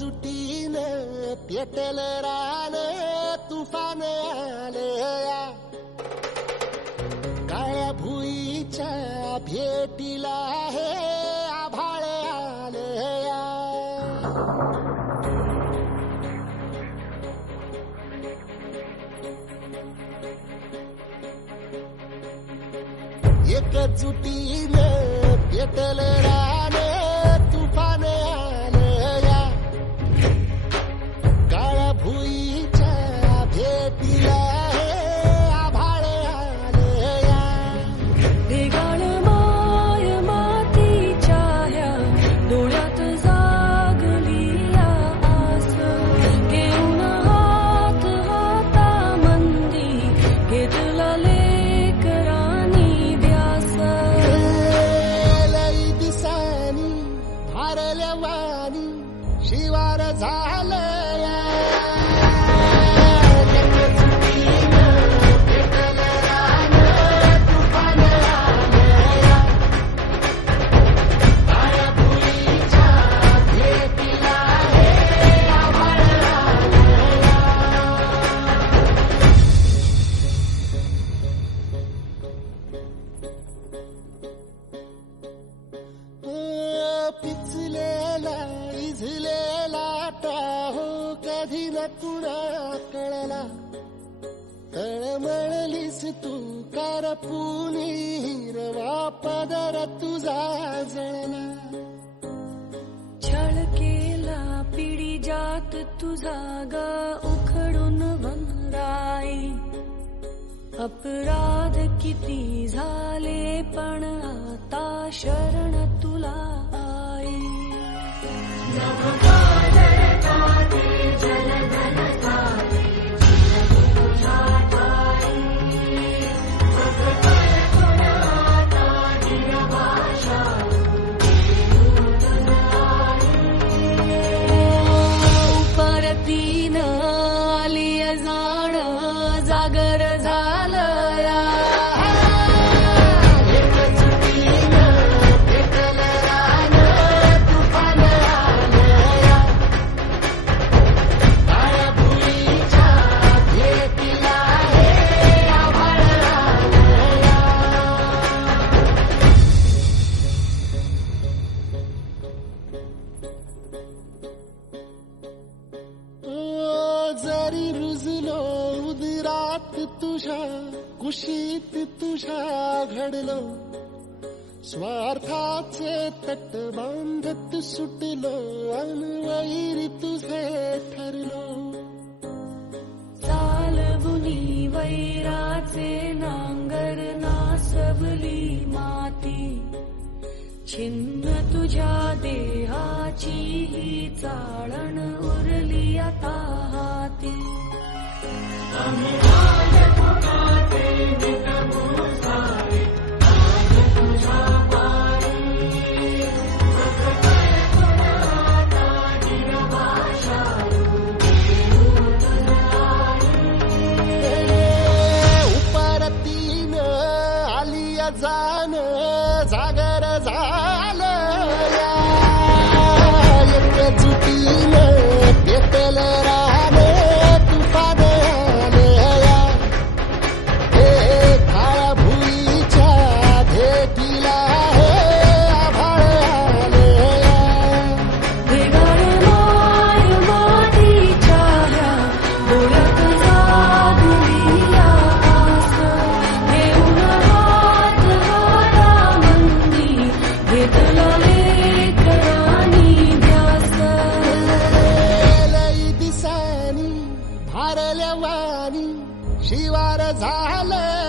एकजुटीनं पेटलं रान तुफान आलया काळ्या भुईच्या भेटीला हे आभाळ आलया एकजुटीनं पेटलं रान तुफान आलया काळ्या भुईच्या भेटीला हे आभाळ आलया वेगाळ माय मातीच्या ह्या डोळ्यात जागली या आस घेऊन हात हातामंदी घेतला लेकरांनी ध्यास लई दिसानी भारल्या वाणी शिवार झालया पिचलेला इझलेला टाहो कधी न कुणा कळला तळमळलीस तू कारपुनी हिरवा पदर तुझा जळला छळ केला पिढी जात तुझा ग उखडून वंदाई अपराध किती झाले पण आता शरण तुला आई परतीन आली जाण जागर झालया जरी रुजलो उदरात तुझ्या कुशीत तुझ्या घडलो स्वार्थाचे तट बांधत सुटलो अनवैरी तुझे ठरलो चालवुनी वैराचे नांगर नासवली माती छिन्न तुझ्या देहाची ही चाळण उरली आता हाती उपरतीन आलिया जाण जागर झालया एकजुटीनं पेटलं रान तुफान आलया हे काळ्या भुईच्या भेटीला हे आभाळ आलया वेगाळ माय मातीच्या ह्या डोळ्यात जागली या आस घेऊन हात हातामंदी घेतला लेकरांनी ध्यास लई दिसानी भारल्या वाणी शिवार झालं